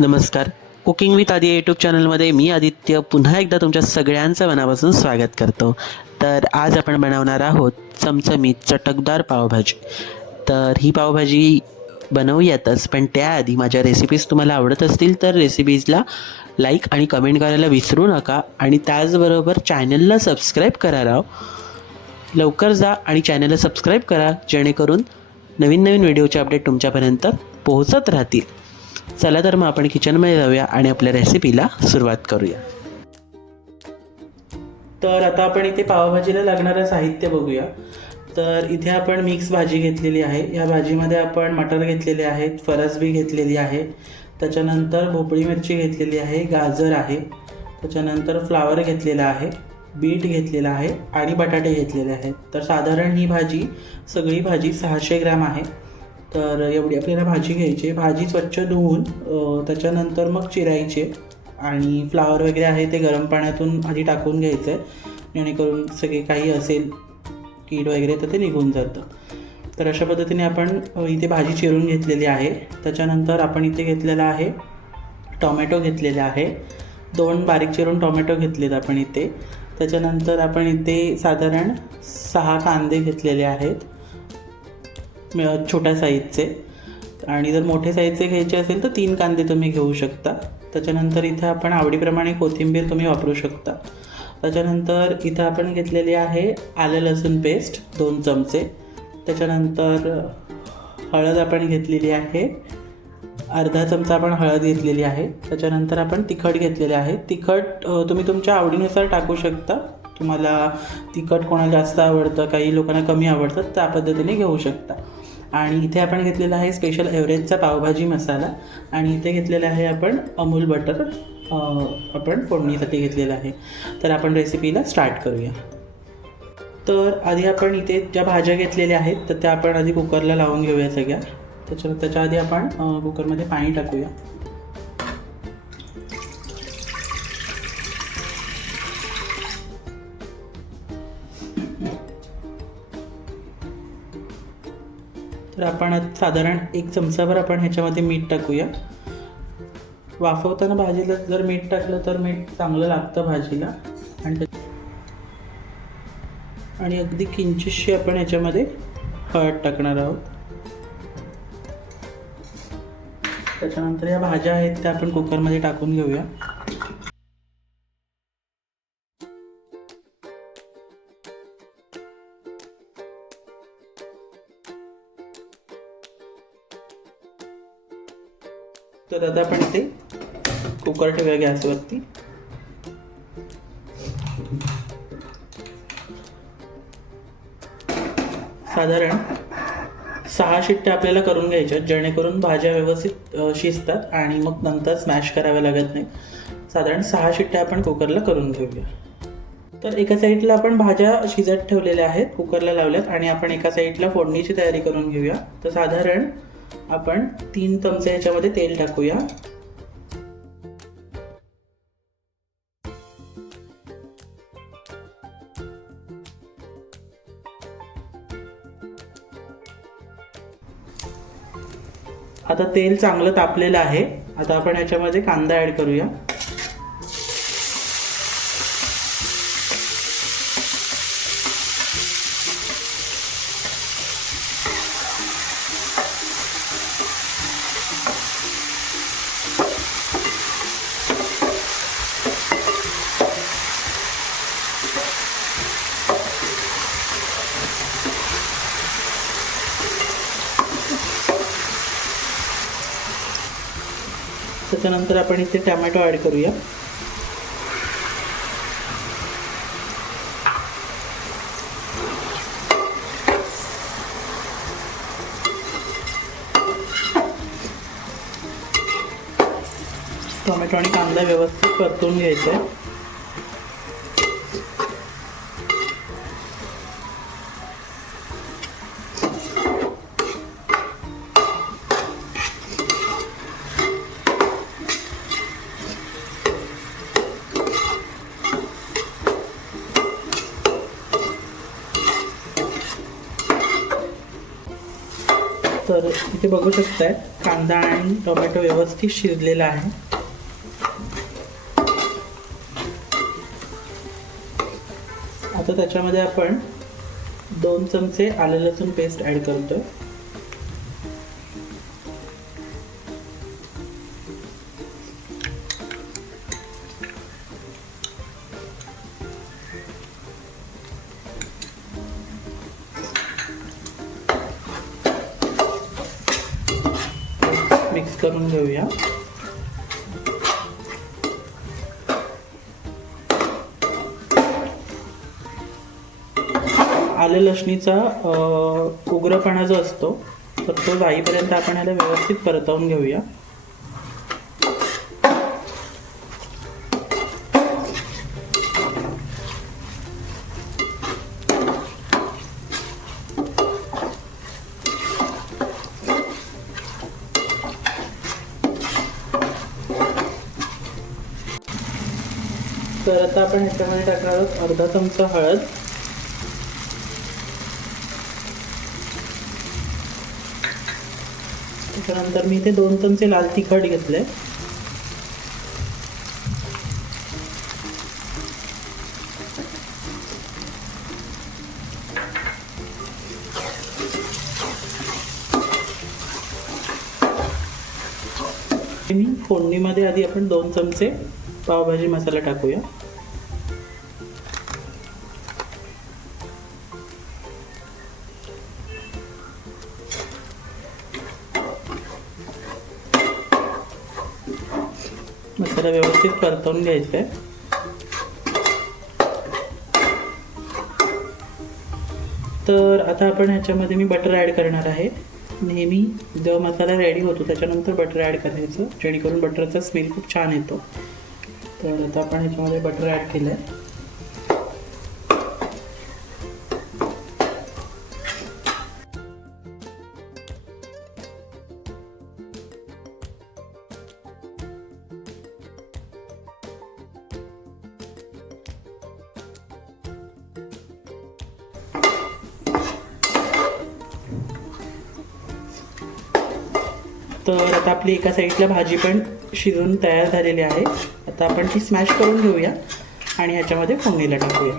नमस्कार. Cooking with आदी YouTube चॅनलमध्ये मी आदित्य पुन्हा एकदा तुमच्या सगळ्यांचं मनापासून स्वागत करतो. तर आज आपण बनवणार आहोत चमचमीत चटकदार पावभाजी. तर ही पावभाजी बनवूयातच पण त्याआधी माझ्या रेसिपीज तुम्हाला आवडत असतील तर रेसिपीजला लाईक आणि कमेंट करायला विसरू नका. आणि त्याचबरोबर चॅनलला सबस्क्राईब करा राव. लवकर जा आणि चॅनलला सबस्क्राईब करा जेणेकरून नवीन नवीन व्हिडिओचे अपडेट तुमच्यापर्यंत पोहोचत राहतील. चला तर मग आपण किचनमध्ये जाऊया आणि आपल्या रेसिपीला सुरुवात करूया. तर आता आपण इथे पावभाजीला लागणारं साहित्य बघूया. तर इथे आपण मिक्स भाजी घेतलेली आहे. या भाजीमध्ये आपण मटर घेतलेले आहेत फरसबी घेतलेली आहे. त्याच्यानंतर भोपळी मिरची घेतलेली आहे गाजर आहे. त्याच्यानंतर फ्लावर घेतलेला आहे बीट घेतलेला आहे आणि बटाटे घेतलेले आहेत. तर साधारण ही भाजी सगळी भाजी सहाशे ग्रॅम आहे. तर एवढी आपल्याला भाजी घ्यायची भाजी स्वच्छ धुवून त्याच्यानंतर मग चिरायचे आणि फ्लावर वगैरे आहे ते गरम पाण्यातून आधी टाकून घ्यायचं आहे जेणेकरून सगळे काही असेल कीड वगैरे तर ते निघून जातं. तर अशा पद्धतीने आपण इथे भाजी चिरून घेतलेली आहे. त्याच्यानंतर आपण इथे घेतलेला आहे टॉमॅटो घेतलेला आहे. दोन बारीक चिरून टॉमॅटो घेतलेत आपण इथे. त्याच्यानंतर आपण इथे साधारण सहा कांदे घेतलेले आहेत. छोट्या साईजचे. आणि जर मोठे साईजचे घ्यायचे असेल तर तीन कांदे तुम्ही घेऊ शकता. त्याच्यानंतर इथे आपण आवडीप्रमाणे कोथिंबीर तुम्ही वापरू शकता. त्याच्यानंतर इथं आपण घेतलेली आहे आलं लसूण पेस्ट दोन चमचे. त्याच्यानंतर हळद आपण घेतलेली आहे. अर्धा चमचा आपण हळद घेतलेली आहे. त्याच्यानंतर आपण तिखट घेतलेले आहे. तिखट तुम्ही तुमच्या आवडीनुसार टाकू शकता. तुम्हाला तिखट कोणाला जास्त आवडतं काही लोकांना कमी आवडतं त्या पद्धतीने घेऊ शकता. आणि इथे आपण घेतलेला आहे स्पेशल एव्हरेजचा पावभाजी मसाला. आणि इथे घेतलेला आहे आपण अमूल बटर आपण फोडणीसाठी घेतलेला आहे. तर आपण रेसिपीला स्टार्ट करूया. तर आधी आपण इथे ज्या भाज्या घेतलेल्या आहेत तर त्या आपण आधी कुकरला लावून घेऊया सगळ्या. त्याच्या त्याच्या आधी आपण कुकरमध्ये पाणी टाकूया. तर आपण साधारण एक चमचाभर आपण ह्याच्यामध्ये मीठ टाकूया. वाफवताना भाजीला जर मीठ टाकलं तर मीठ चांगलं लागतं भाजीला. आणि आणि अगदी किंचितशी आपण ह्याच्यामध्ये हळद टाकणार आहोत. त्याच्यानंतर या भाज्या आहेत त्या आपण कुकरमध्ये टाकून घेऊया. तर आता आपण इथे कुकर ठेवूया गॅसवरती. साधारण सहा शिट्ट्या आपल्याला करून घ्यायच्या जेणेकरून भाज्या व्यवस्थित शिजतात आणि मग नंतर स्मॅश कराव्या लागत नाही साधारण सहा शिट्ट्या आपण कुकरला करून घेऊया. तर एका साईडला आपण भाज्या शिजत ठेवलेल्या आहेत कुकरला लावल्यात आणि आपण एका साईडला फोडणीची तयारी करून घेऊया. तर साधारण आपण तीन चमचे ह्याच्यामध्ये तेल टाकूया. आता तेल चांगलं तापलेलं आहे. आता आपण याच्यामध्ये कांदा ऍड करूया. त्याच्यानंतर आपण इथे टॅमॅटो ॲड करूया. टोमॅटो आणि कांदा व्यवस्थित परतून घ्यायचा. आहे तर इथे बघू शकताय कांदा आणि टोमॅटो व्यवस्थित शिजलेला आहे. आता त्याच्यामध्ये आपण दोन चमचे आलं लसूण पेस्ट ॲड करतोय. आलं लसणीचा उग्रपणा जो असतो तर तो जाईपर्यंत आपण याला व्यवस्थित परतवून घेऊया. तर आता आपण ह्याच्यामध्ये टाकणार आहोत अर्धा चमचा हळद. त्याच्यानंतर मी इथे दोन चमचे लाल तिखट घेतले मी फोडणीमध्ये आधी आपण दोन चमचे पावभाजी मसाला टाकूया. व्यवस्थित परतवून घ्यायचा. आहे तर आता आपण ह्याच्यामध्ये मी बटर ॲड करणार आहे. नेहमी जेव्हा मसाला रेडी होतो त्याच्यानंतर बटर ॲड करायचं जेणेकरून बटरचा स्मेल खूप छान येतो. तर आता आपण ह्याच्यामध्ये बटर ॲड केलं आहे तर आता आपली एका साईडला भाजी पण शिजून तयार झालेली आहे. आता आपण ती स्मॅश करून घेऊया आणि ह्याच्यामध्ये फोडणीला टाकूया.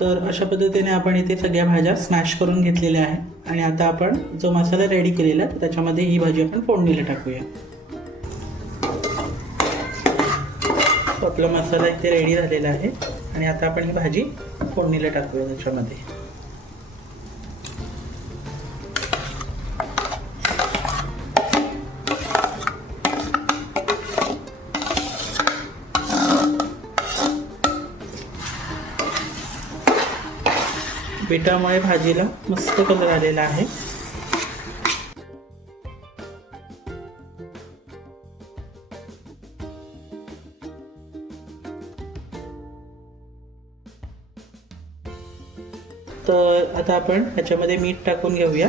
तर अशा पद्धतीने आपण इथे सगळ्या भाज्या स्मॅश करून घेतलेल्या आहेत. आणि आता आपण जो मसाला रेडी केलेला त्याच्यामध्ये ही भाजी आपण फोडणीला टाकूया. आपला मसाला इथे रेडी झालेला आहे. आणि आता आपण ही भाजी फोडणीला टाकूया त्याच्यामध्ये. पिठामुळे भाजीला मस्त कलर आलेला आहे. तर आता आपण ह्याच्यामध्ये मीठ टाकून घेऊया.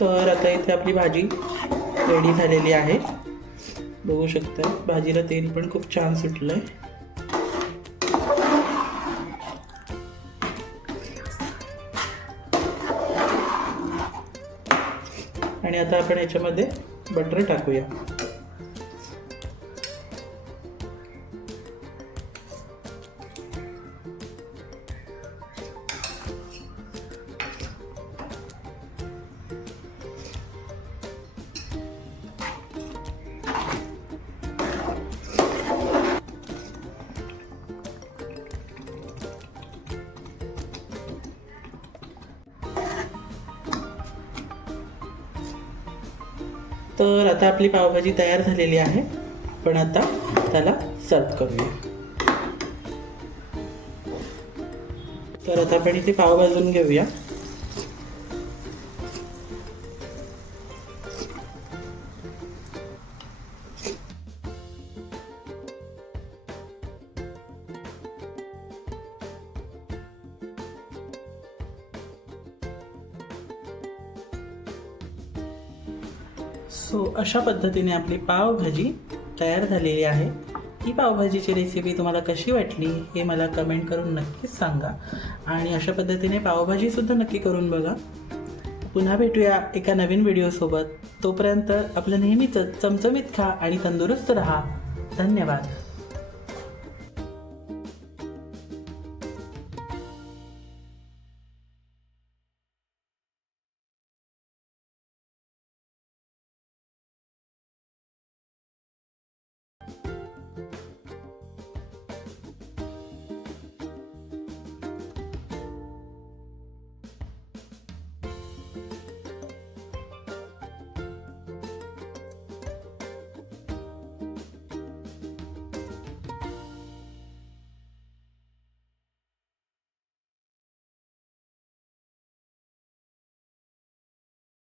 तर आता इथे आपली भाजी रेडी झालेली आहे. बघू शकता भाजीला तेल पण खूप छान सुटलं आहे आणि आता आपण याच्यामध्ये बटर टाकूया. तर आता आपली पावभाजी तयार झालेली आहे. पण आता त्याला सर्व करूया. तर आता आपण इथे पाव भाजून घेऊया. सो अशा पद्धतीने आपली पावभाजी तयार झालेली आहे. ही पावभाजीची रेसिपी तुम्हाला कशी वाटली हे मला कमेंट करून नक्कीच सांगा. आणि अशा पद्धतीने पावभाजीसुद्धा नक्की करून बघा. पुन्हा भेटूया एका नवीन व्हिडिओसोबत तोपर्यंत आपलं नेहमीच चमचमीत खा आणि तंदुरुस्त रहा. धन्यवाद.